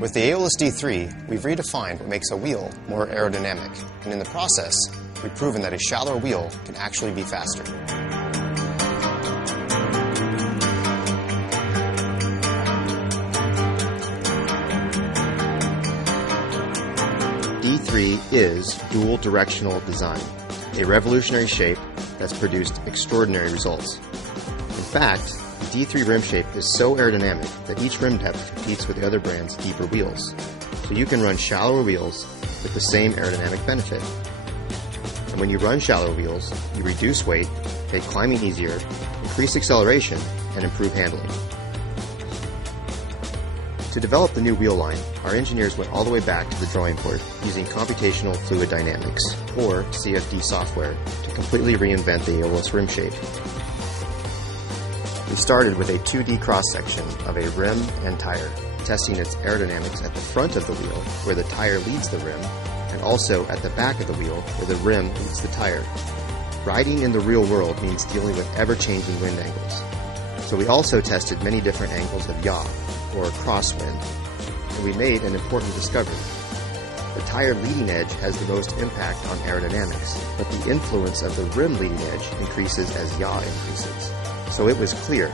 With the Aeolus D3, we've redefined what makes a wheel more aerodynamic, and in the process, we've proven that a shallower wheel can actually be faster. D3 is dual directional design, a revolutionary shape that's produced extraordinary results. In fact, the D3 rim shape is so aerodynamic that each rim depth competes with the other brand's deeper wheels, so you can run shallower wheels with the same aerodynamic benefit. And when you run shallower wheels, you reduce weight, make climbing easier, increase acceleration, and improve handling. To develop the new wheel line, our engineers went all the way back to the drawing board using computational fluid dynamics, or CFD software, to completely reinvent the Aeolus rim shape. We started with a 2D cross-section of a rim and tire, testing its aerodynamics at the front of the wheel, where the tire leads the rim, and also at the back of the wheel, where the rim leads the tire. Riding in the real world means dealing with ever-changing wind angles. So we also tested many different angles of yaw, or crosswind, and we made an important discovery. The tire leading edge has the most impact on aerodynamics, but the influence of the rim leading edge increases as yaw increases. So it was clear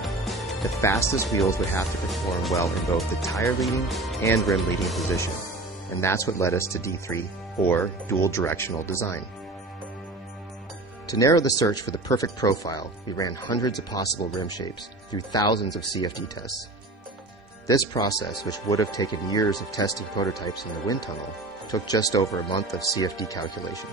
the fastest wheels would have to perform well in both the tire leading and rim leading position, and that's what led us to D3, or dual directional design. To narrow the search for the perfect profile, we ran hundreds of possible rim shapes through thousands of CFD tests. This process, which would have taken years of testing prototypes in the wind tunnel, took just over a month of CFD calculation.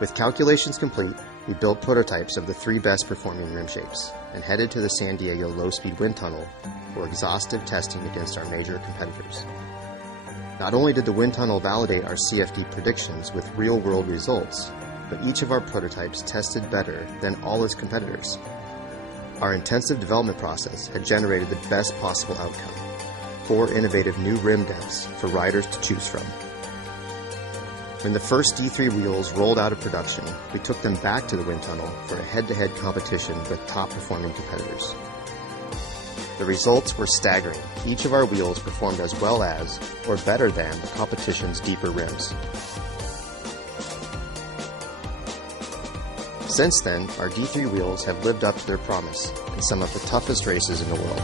With calculations complete, we built prototypes of the 3 best performing rim shapes and headed to the San Diego low-speed wind tunnel for exhaustive testing against our major competitors. Not only did the wind tunnel validate our CFD predictions with real-world results, but each of our prototypes tested better than all its competitors. Our intensive development process had generated the best possible outcome: 4 innovative new rim depths for riders to choose from. When the first D3 wheels rolled out of production, we took them back to the wind tunnel for a head-to-head competition with top-performing competitors. The results were staggering. Each of our wheels performed as well as, or better than, the competition's deeper rims. Since then, our D3 wheels have lived up to their promise in some of the toughest races in the world.